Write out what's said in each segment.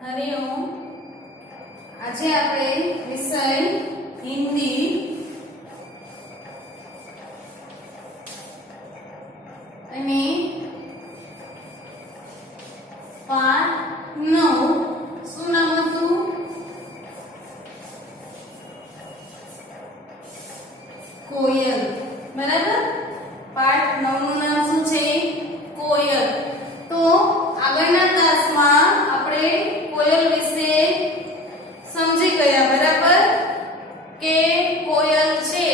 હરિઓમ. આજે આપણે વિષય હિન્દી અને પાઠ 9 શું નામ હતું? કોયલ. બરાબર. પાઠ 9 નું નામ શું છે? કોયલ. તો આગળના ક્લાસમાં આપણે કોયલ વિશે સમજી ગયા. બરાબર, કે કોયલ છે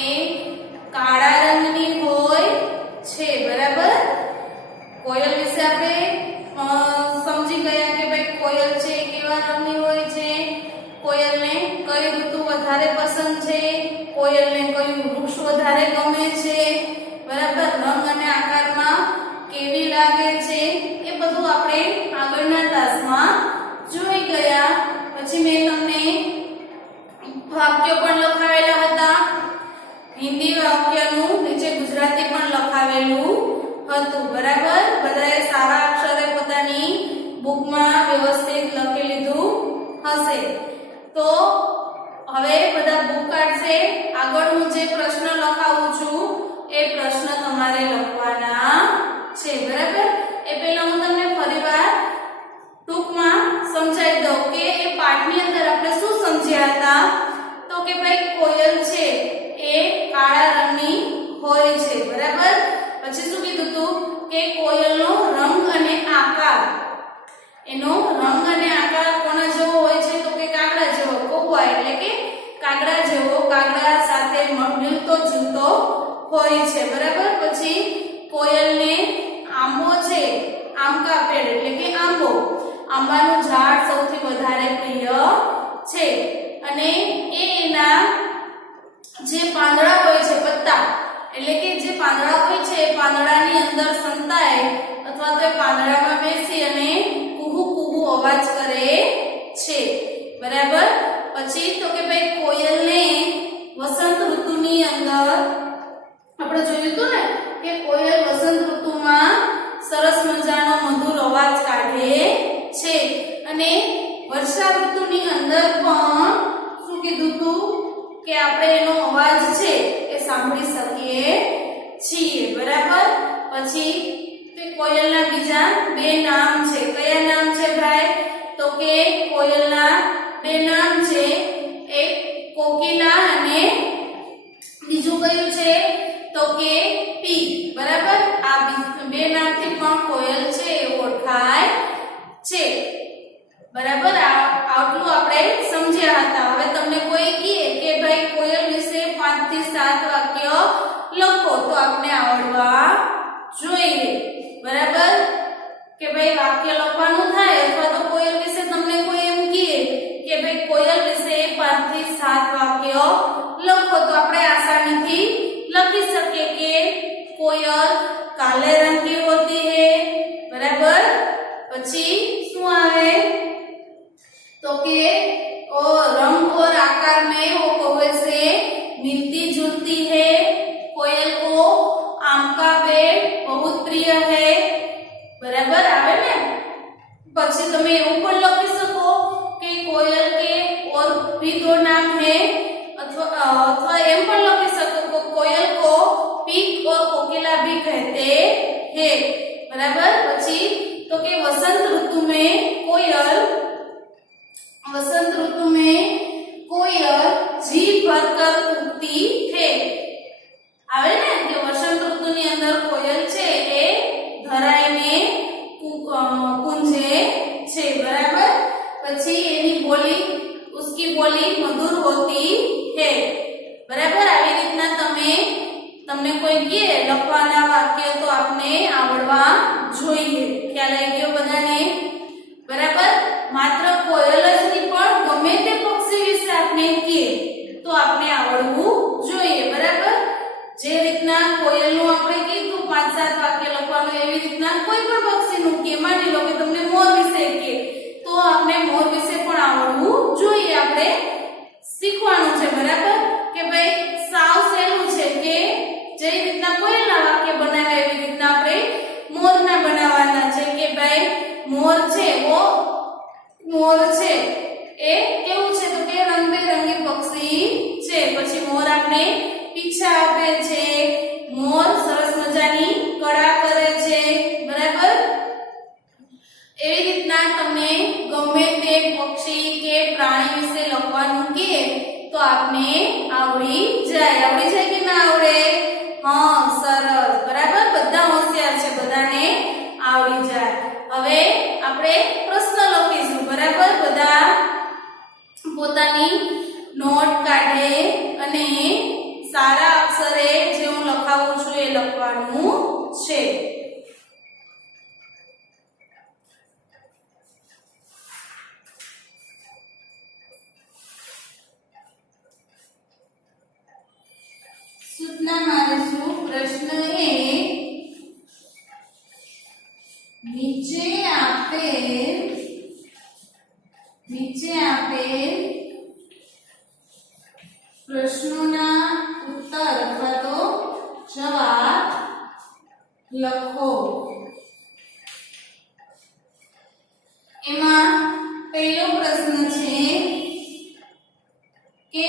એ કાળા રંગની હોય છે. બરાબર, કોયલ વિશે આપણે સમજી ગયા કે ભાઈ કોયલ છે કેવા રંગની હોય છે, કોયલને કઈ ઋતુ વધારે પસંદ છે, કોયલને કયું વૃક્ષ વધારે ગમે છે, બરાબર, રંગ અને આકારમાં કેવી લાગે છે, એ બધું આપણે આગળના ક્લાસમાં જોઈ ગયા. પછી મેં તમને વાક્યો પણ લખાવેલા હતા. હિન્દી વાક્યનું નીચે ગુજરાતી પણ લખાવેલું હતું. બરાબર, બધાએ સારા અક્ષરે પોતાની બુકમાં વ્યવસ્થિત લખી લીધું હશે. તો હવે બધા બુક કાઢશે. આગળ હું જે પ્રશ્ન લખાવું છું એ પ્રશ્ન તમારે લખવાના છે. બરાબર, એ પહેલા હું તમને ફરીવાર ટૂંકમાં સમજાવી દઉં કે એ પાઠની અંદર આપણે શું સમજ્યા હતા. તો કે ભાઈ કોયલ છે એ કાળા રંગની હોય છે. બરાબર, પછી શું કીધું હતું કે કોયલનો રંગ અને આકાર, એનો રંગ અને આકાર કોના જેવો હોય છે? તો કે કાગડા જેવો, કૌવા એટલે કે કાગડા જેવો, કાગડા સાથે મિલતો જુલતો હોય છે. બરાબર, પછી કોયલને આંબો છે, આંબા પેડ એટલે કે આંબો, આંબાનું ઝાડ સૌથી વધારે પ્રિય છે. અને એના જે પાંદડા હોય છે, પત્તા એટલે કે જે પાંદડા હોય છે એ પાંદડાની અંદર સંતાય અથવા તો પાંદડામાં બેસી અને કુહુ કુહુ અવાજ કરે છે. બરાબર, પછી તો કે ભાઈ કોયલને વસંત ઋતુની અંદર આપણે જોયું હતું ને કે કોયલ વસંત ઋતુમાં સરસ મજાનો મધુર અવાજ કાઢે છે. અને વર્ષા ઋતુની અંદર પણ શું કીધું હતું કે આપણે એનો અવાજ છે એ સાંભળી શકીએ છીએ. બરાબર, પછી તે કોયલના બીજા બે નામ છે. કયા નામ છે ભાઈ? તો કે કોયલના બે નામ છે, એક કોકિલા અને બીજું કયું છે? તો કે પીક. બરાબર, આ બે નામથી પણ કોયલ છે એ ઓળખાય છે. બરાબર, આટલું આપણે સમજ્યા હતા. હવે તમને કોઈ કહે કે ભાઈ કોયલ વિશે 5 થી 7 વાક્ય લખો, તો આપણે આવડવા જોઈએ. બરાબર, કે ભાઈ વાક્ય લખવાનું થાય અથવા તો કોયલ વિશે તમને કોઈ એમ કહે કે ભાઈ કોયલ વિશે 5 થી 7 વાક્ય લખો, તો આપણે આસાનીથી લખી શકીએ કે कोयल काले रंग की होती है. बराबर, પછી શું આવે? तो के रंग और आकार में वो कौवे से मिलती जुलती है. कोयल को आम का पेड़ बहुत प्रिय है. बराबर આવે ને? પછી તમે એવું પણ લખી શકો કે કોયલ के और भी 2 नाम है, अथवा एम પણ લખી શકો કે कोयल को पीक और कोकिला भी कहते हैं. बराबर, પછી तो के वसंत ऋतु में कोयल जी भरकर कूकती है. આવે ને કે વસંત ઋતુની અંદર કોયલ છે એ ધરાઈને કુંજે છે. બરાબર, પછી એની બોલી, उसकी बोली मधुर होती है. बराबर, આવી રીતના તમને કોઈ કહે લખવાના વાક્ય તો આપને આવડવા જોઈએ. ખ્યાલ આવી ગયો બધાને? બરાબર, માત્ર કોયલ જ નહીં પણ ગમે તે પક્ષી વિશે આપને કહે તો આપને આવડવું જોઈએ. બરાબર, જે રીતના કોયલનું આપણે કીધું 5-7 વાક્ય લખવાનું, એવી રીતના કોઈ પણ પક્ષીનું કહે, માની લો કે તમને મોર વિશે કહે તો આપને મોર વિશે પણ આવડવું જોઈએ. આપણે શીખવાનું છે. બરાબર, કે ભાઈ સાવ સહેલું છે કે જે રીતના કોયલના વાક્ય બનાવે એવી રીતના આપણે મોરના બનાવવાના છે. કે ભાઈ મોર છે वो મોર છે એ કેવું છે તો કે રંગબેરંગી પક્ષી છે પછી મોર આપણે પીછા આપે છે મોર સરસ મજાની કળા કરે છે બરાબર એવી રીતના તમને ગમે તે પક્ષી કે પ્રાણી વિશે લખવાનું કે તો આપને આવડી જાય કે ના આવડે હા સરસ બરાબર બધા હોશિયાર છે બધાને આવડી જાય હવે આપણે પ્રશ્ન લખીશું બરાબર બધા પોતાની નોટ કાઢે અને સારા અક્ષરે જે હું લખાવું છું એ લખવાનું છે सूचना मारीશું प्रश्न 1 નીચે આપેલ પ્રશ્નોના ઉત્તર અથવા તો જવાબ લખો એમાં પહેલો પ્રશ્ન છે કે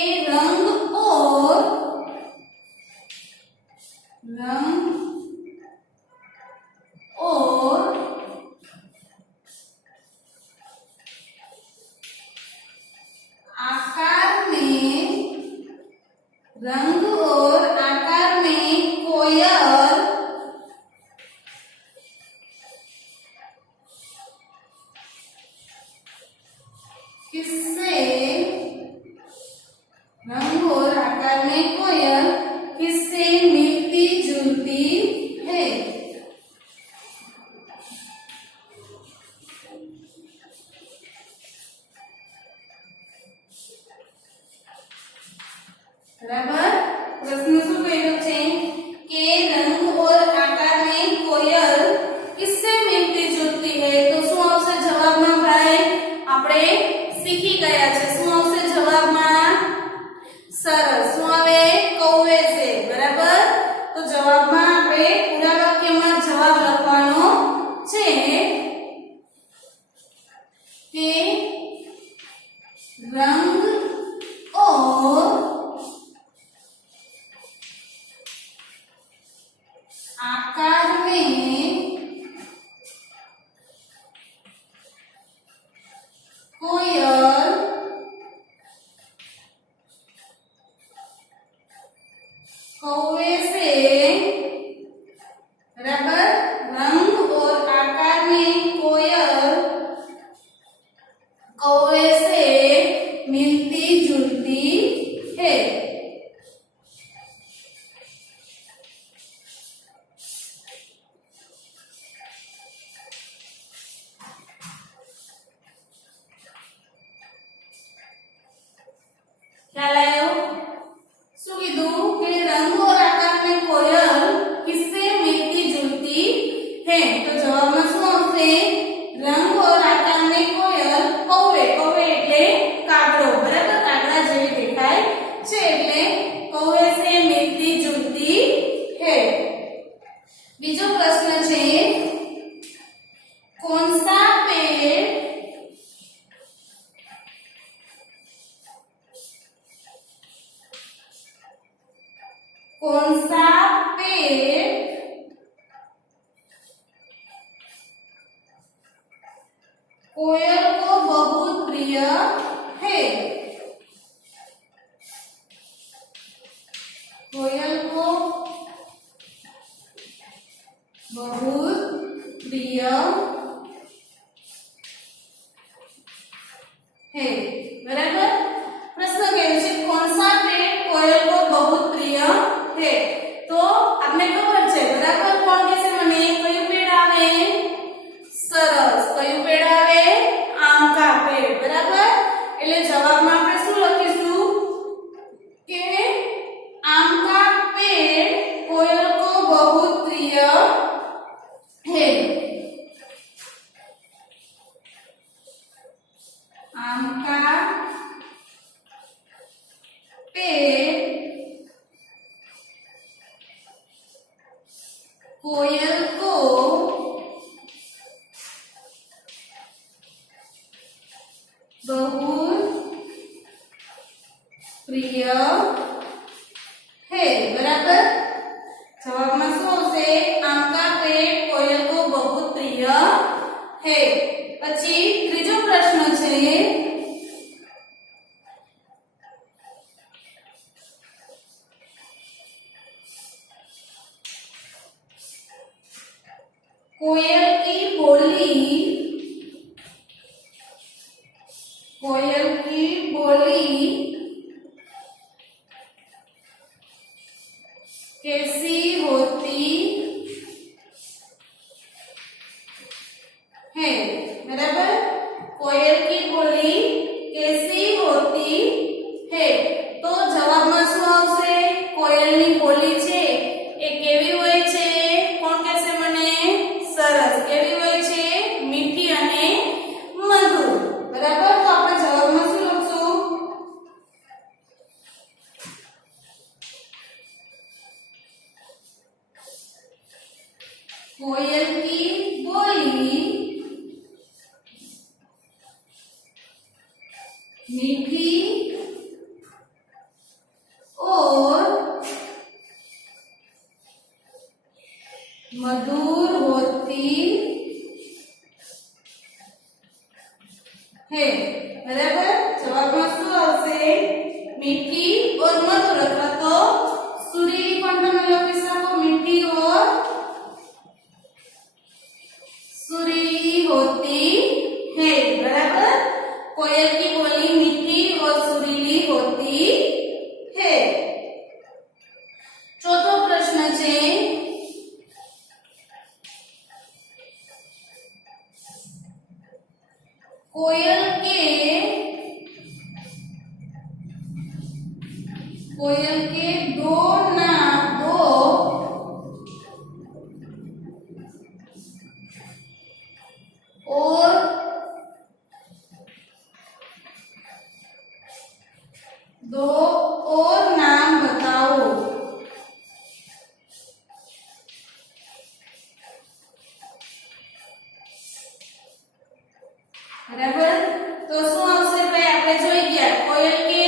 रंग और आकार में कोयल किससे रंग और आकार में कोयल किससे मिलती जुलती है बराबर प्रश्न શું કહ્યું છે કે રંગ और आकार में कोयल किससे मिलती जुलती है તો શું આવશે જવાબમાં ભાઈ આપણે શીખી ગયા છે શું આવશે જવાબમાં સરસ શું આવે કૌવે છે બરાબર તો જવાબમાં આપણે પૂરા વાક્યમાં જવાબ લખવાનો છે કે रंग और आकार में कोयल कौवे से बराबर रंग और आकार में कोयल कौवे से मिलती जुलती है ख्याल आयो શું કીધું કે રંગ और आकार में कोयल किससे मिलती जुलती है तो જવાબમાં શું આવશે રંગ और आकार में कोयल कौवे એટલે કાગડો બરાબર કાગડા જેવી દેખાય છે એટલે कौवे से मिलती जुलती है બીજો પ્રશ્ન છે कौन सा पेड़ कोयल को बहुत प्रिय है कोयल को बहुत प्रिय है बराबर प्रश्न कहે છે कौन सा पेड़ कोयल को बहुत प्रिय है तो आपने खबर છે બરાબર કોણ કહેશે મને કયું પેડ આવે સરસ કયું પેડ આવે આમ કા પેડ બરાબર એટલે જવાબમાં આપણે શું લખીશું કે આમ કા पेड़ कोयल को बहुत प्रिय है बहुत प्रिय है। बराबर। जवाब में શું આવશે? આમ કા પેड़ कोयल को बहुत प्रिय है। પછી ત્રીજો પ્રશ્ન છે, कोयल की बोली कैसी होती है। बराबर। कोयल की बोली कैसी होती है। तो जवाब में શું આવશે? કોયલની બોલી છે એ કેવી હોય છે? કોણ કહેશે મને? સરસ। કેવી હોય છે? મીઠી અને મધુર। બરાબર। તો આપણે જવાબમાં શું લખશું? कोयल की बोली मीठी और मधुर होती है। बराबर। जवाब में શું આવશે? मीठी और मधुर। अथवा तो सुरीली પણ તમે લખી શકો, मीठी और सुरीली होती है। बराबर। कोयल की बोली मीठी और सुरीली होती है। चौथो प्रश्न है, कोयल के दो और नाम बताओ। बराबर। तो શું આવશે ભાઈ? આપણે જોઈ ગયા કોયલ કે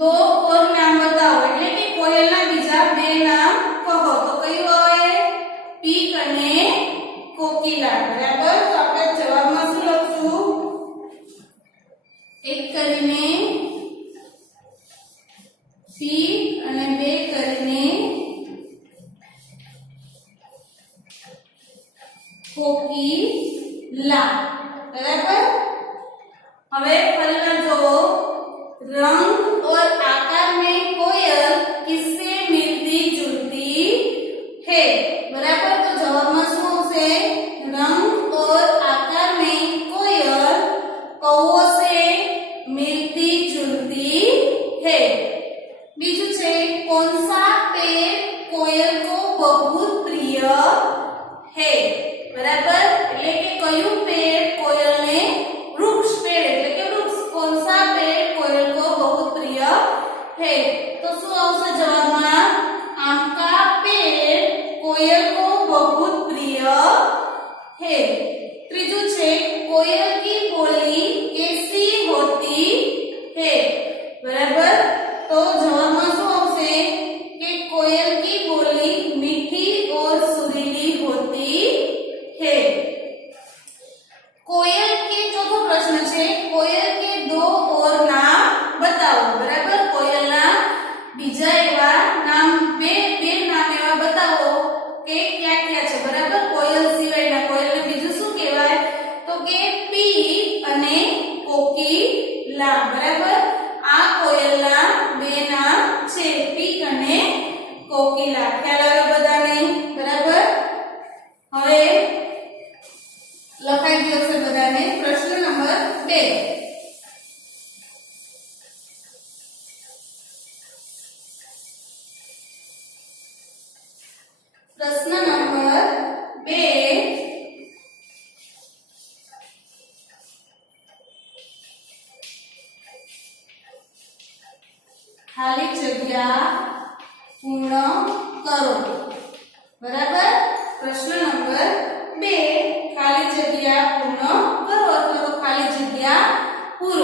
दो और नाम बताओ એટલે કે કોયલના બીજા બે નામ કહો। તો કયું આવે? પીક અને કોકિલા। બરાબર। તો આપણે જવાબમાં શું લખશું? એક કરીને પીક અને બે કરીને कोकिला। बराबर। હવે ફરીવાર જોવો, रंग और आकार में कोयल किससे मिलती जुलती है। बराबर। तो जवाब में શું આવશે? रंग और आकार में कोयल कौओं से मिलती जुलती है। बीजू છે, कौन सा पेड़ कोयल को बहुत प्रिय है। बराबर। એટલે કે કયું પેડ કોયલને વૃક્ષ પેડ એટલે કે વૃક્ષ कौन सा पेड़ कोयल को बहुत प्रिय है। तो શું આવશે જવાબમાં? આમ કા પેડ कोयल को बहुत प्रिय है। ત્રીજું છે, कोयल की बोली कैसी होती है। बराबर। तो જવાબમાં શું આવશે? કે कोयल की बोली मीठी और सुरीली होती है। कोयल के चौथो प्रश्न है, कोयल के दो और नाम बताओ। बराबर। कोयलना बीजा एवा नाम बे नाम एवा बताओ के क्या क्या है। बराबर। कोयल सिवायना कोयलने बीजું શું કહેવાય? તો કે પીક અને કોકિલા। બરાબર। આ કોયલના બે નામ છે, પીક અને કોકિલા। ખ્યાલ આવે બધાને? બરાબર। હવે લખાઈ ગયો છે બધાને। પ્રશ્ન નંબર 2, प्रश्न नंबर 2, खाली जग्या पूर्ण करो। बराबर। प्रश्न नंबर 2, खाली जग्या पूर्ण करो अथवा तो खाली जग्या पूरी।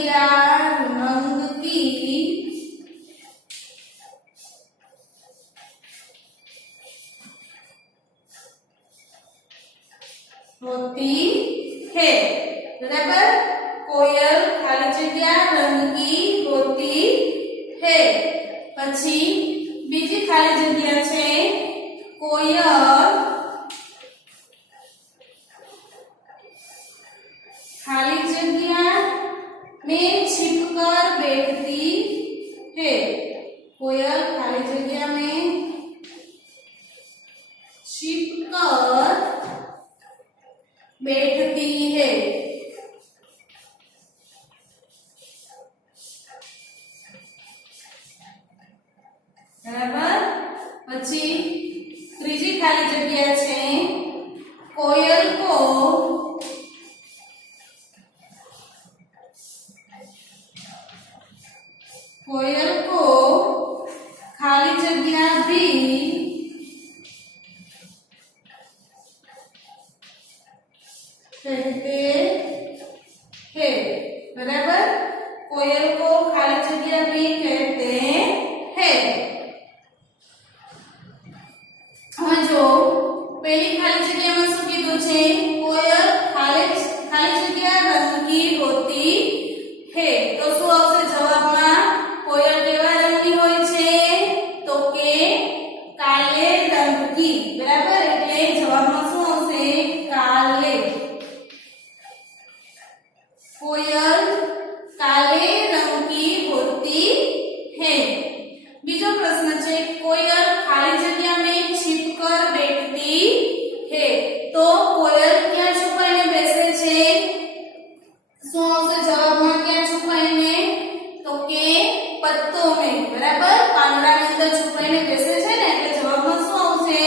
जगह रंग की होती है। बराबर, कोयल खाली जगह रंग की होती है। पछी बीजी खाली जगह छे कोयल खाली जगह में छिपकर बैठती है। कोयल खाली जगह में छिपकर बैठती है। बराबर, પછી ત્રીજી ખાલી જગ્યા છે કોયલ को खाली जगह भी कहते हैं। बराबर, कोयल को खाली जगह भी कहते हैं। हाँ, जो पहली खाली जगह में શું કીધું છે कोयल खाली जगह रंग की होती है। तो શું આવશે જવાબમાં? कोयल કેવા રંગની હોય છે? તો કે કાલે રંગ की। બરાબર, એટલે જવાબમાં શું આવશે? કાલે। कोयल काले रंग की होती है। बीजो प्रश्न है कोयल खाली जगह में छिपकर बैठती है। तो कोयल क्या छुपाईने बेसे छे? શું આવશે જવાબમાં? ક્યાં છુપાઈને? તો કે પત્તો में। બરાબર, પાંદડાની અંદર છુપાઈને બેસે છે ને, એટલે જવાબમાં શું આવશે?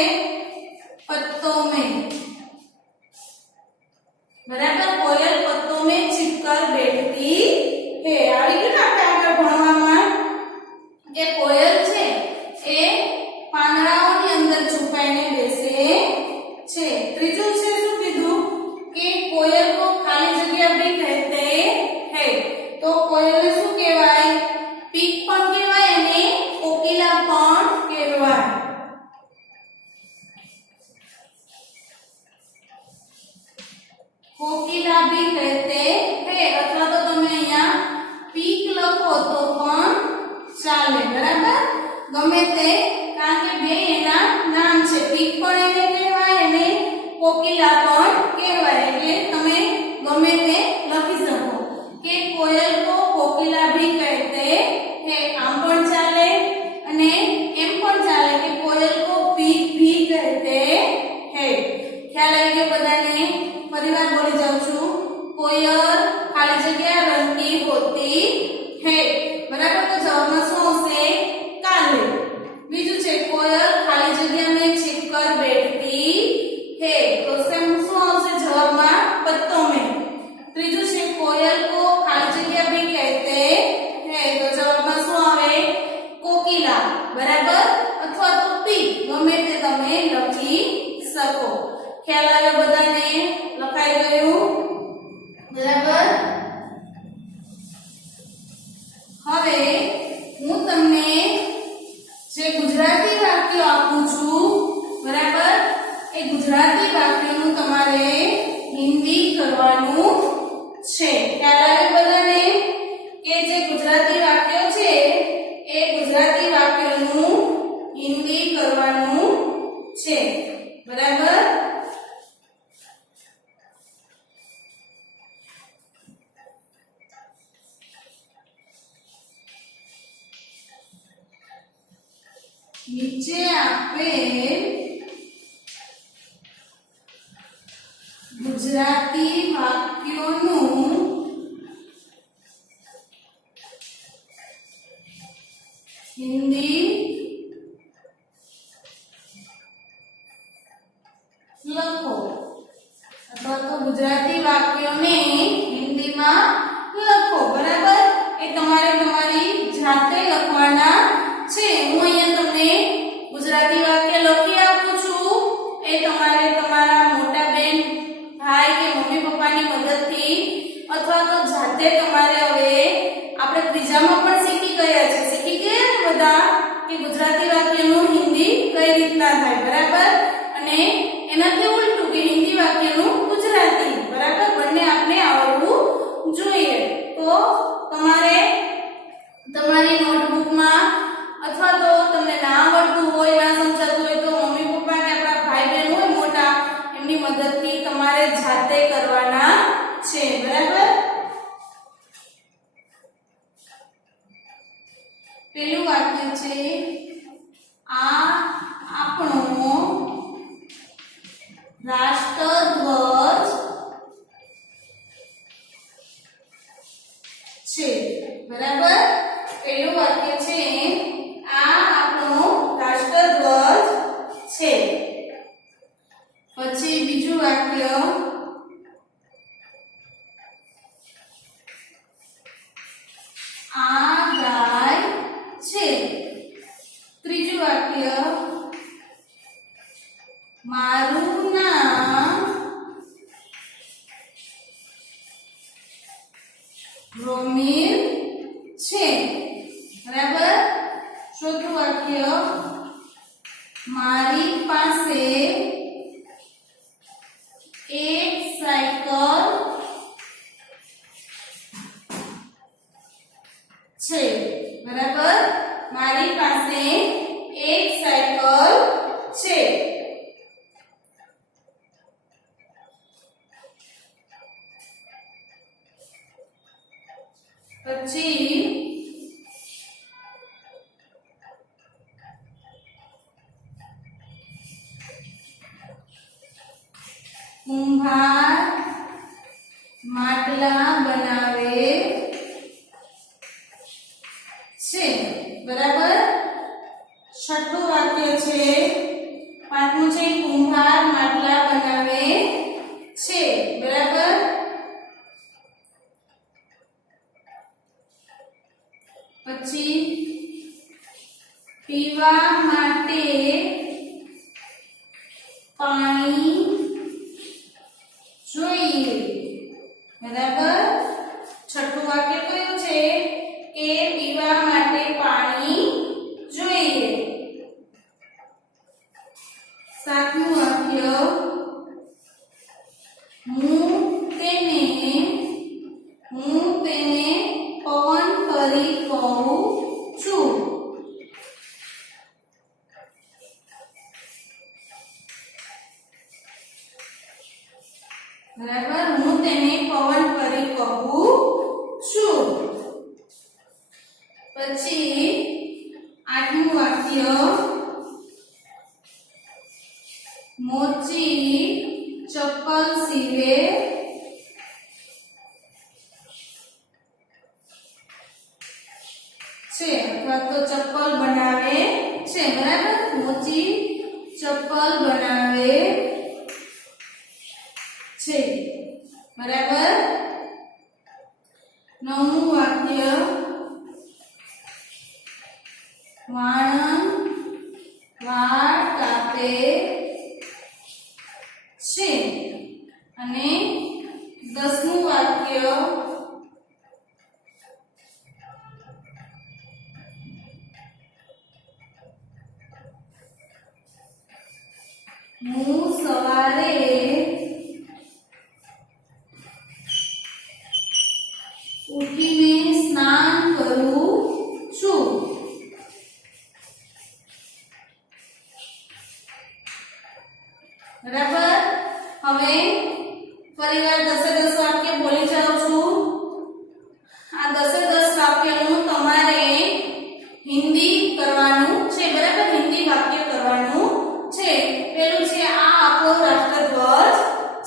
પત્તો में। बराबर, कोयल पत्तों में छिपकर बैठती है। આવી ગયું ને આપણે આગળ ભણવામાં કે કોયલ છે એ પાંદડાઓની અંદર છુપાઈને બેસે છે। ત્રીજું છે શું કીધું કે कोयल को खाली जगह भी कहते हैं। તો કોયલને શું કહેવાય? પીક પણ કહેવાય અને કોકિલા પણ કહેવાય। कोकिला भी कहते हैं, अथवा तो તમે અહીંયા પીક લખો તો પણ ચાલે। બરાબર, ગમે તે, કારણ કે બે એના નામ છે, પીક પણ એને કહેવાય અને કોકિલા પણ કહેવાય, એટલે તમે ગમે તે લખી શકો કે કોयल को कोकिला भी कहते हैं। આમ પણ ચાલે અને એમ પણ ચાલે કે कोयल को पीक भी कहते हैं। ખ્યાલ આવી ગયો બધાને? परिवार बोली जाऊं छू कोयल खाली जगह रंग की होती है। बराबर, तो जवाब में શું આવશે? કાલે। બીજું છે कोयल खाली जगह में छिपकर बैठती है। तो सेम શું આવશે જવાબમાં? પત્તों में। ત્રીજું છે कोयल को खाली जगह भी कहते हैं। तो જવાબમાં શું આવે? કોકિલા। બરાબર, અથવા તો પીક, ગમે તે તમે લખી શકો। ખ્યાલ આવ્યો બધાને? લખાઈ ગયું? બરાબર, હવે હું તમને જે ગુજરાતી વાક્યો આપું છું, બરાબર, એ ગુજરાતી વાક્યોનું તમારે હિન્દી કરવાનું છે। ખ્યાલ આવ્યો બધાને? કે જે ગુજરાતી વાક્યો છે એ ગુજરાતી વાક્યોનું હિન્દી કરવાનું છે। બરાબર, नीचे આપેલ ગુજરાતી વાક્યોનું હિન્દી લખો, અથવા તો ગુજરાતી વાક્યોને હિન્દીમાં લખો। બરાબર, એ તમારે તમારી જાતે લખવાના છે। હું અહીંયા તમને ગુજરાતી વાક્ય લખી આપું છું, એ તમારે તમારા મોટા બેન, ભાઈ કે મમ્મી પપ્પાની મદદથી અથવા તો જાતે તમારે હવે બીજામાં પણ શીખી ગયા છે, શીખી ગયા ને બધા કે ગુજરાતી વાક્યનું હિન્દી કઈ રીતના થાય, બરાબર? અને એનાથી ઉલટું કે હિન્દી વાક્યનું ગુજરાતી, બરાબર? બંને આપણે આવડવું જોઈએ. તો તમારે તમારી નોટબુકમાં અથવા તો તમને ના આવડતું હોય, ના સમજાતું હોય તો મમ્મી પપ્પા કે આપણા ભાઈ બહેન હોય મોટા, એમની મદદથી તમારે જાતે કરવાના છે, બરાબર? પેલું વાક્ય છે આ આપણો રાષ્ટ્રધ્વજ છે, બરાબર? પેલું વાક્ય છે આ આપણો રાષ્ટ્રધ્વજ છે. પછી બીજું વાક્ય આ ગાય છે. ત્રીજું વાક્ય મારું નામ રોમિલ છે, બરાબર? ચોથું વાક્ય મારી પાસે એક સાયકલ છે, બરાબર? મારી પાસે એક સાયકલ છે. પછી કુંભાર માટલા બનાવે છે, બરાબર? છઠ્ઠું વાક્ય છે પાંચમું છે કુંભાર માટલા બનાવે છે, બરાબર? પછી પીવા માટે પાણી જોઈએ, બરાબર? છઠ્ઠું વાક્ય કયું છે કે પીવા માટે પાણી જોઈએ. સાતમું વાક્ય હું તેને પવન કરી કહું છું, બરાબર? હું તેને પવન કરી કહું છું. પછી આઠમું વાક્ય મોચી ચપ્પલ સીવે છે અથવા તો ચપ્પલ બનાવે છે, બરાબર? મોચી ચપ્પલ બનાવે છે, બરાબર? નવમું વાક્ય વાણંદ વાળ કાપે છે. અને 10મું વાક્ય હું સવારે ઉઠીને સ્નાન કરું છું, બરાબર? હવે ફરીવાર 10 વાક્ય બોલી જાઉં છું. આ 10 વાક્યનું તમારે હિન્દી કરવાનું છે, બરાબર? હિન્દી વાક્ય કરવાનું છે. પેલું છે આ આપણો રાષ્ટ્રધ્વજ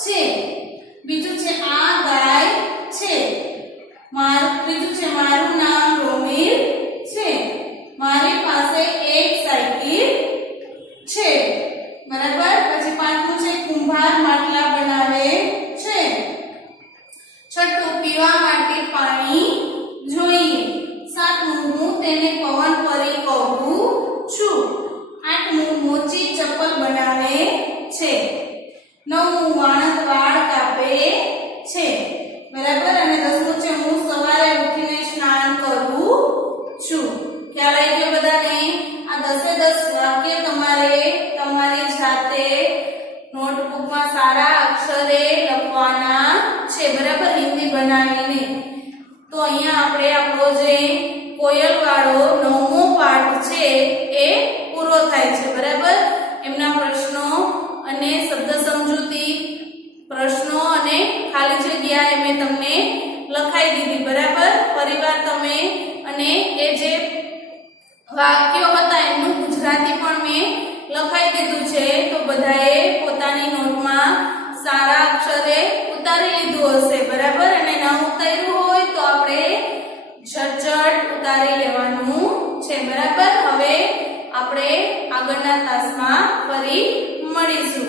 છે. બીજું છે આ ગાય છે. ત્રીજું છે મારું નામ રોમિલ છે. મારી પાસે એક સાયકલ છે, બરાબર? પછી પાંચમું છે કુંભાર માટલા બનાવે છે. છઠ્ઠું પીવા માટે પાણી જોઈએ. સાતમું હું તેને પવન પરી કહું છું. આઠમું મોચી ચપ્પલ બનાવે છે. નવમું વાણંદ વાળ કાપે છે, બરાબર? અને 10મું છે હું સવારે ઉઠીને સ્નાન તો અહીંયા આપણે આપણો જે કોયલ વાળો 9મો પાઠ છે એ પૂરો થાય છે બરાબર એમના પ્રશ્નો અને શબ્દ સમજૂતી પ્રશ્નો અને ખાલી જગ્યા એ મેં તમને લખાઈ દીધી બરાબર ફરીવાર તમે અને એ જે વાક્યો હતા એનું ગુજરાતી પણ મેં લખાઈ દીધું છે તો બધાએ પોતાની નોટમાં સારા અક્ષરે ઉતારી લીધું હશે બરાબર અને ન ઉતાર્યું હોય તો આપણે ઝટઝટ ઉતારી લેવાનું છે બરાબર હવે આપણે આગળના તાસમાં ફરી મળીશું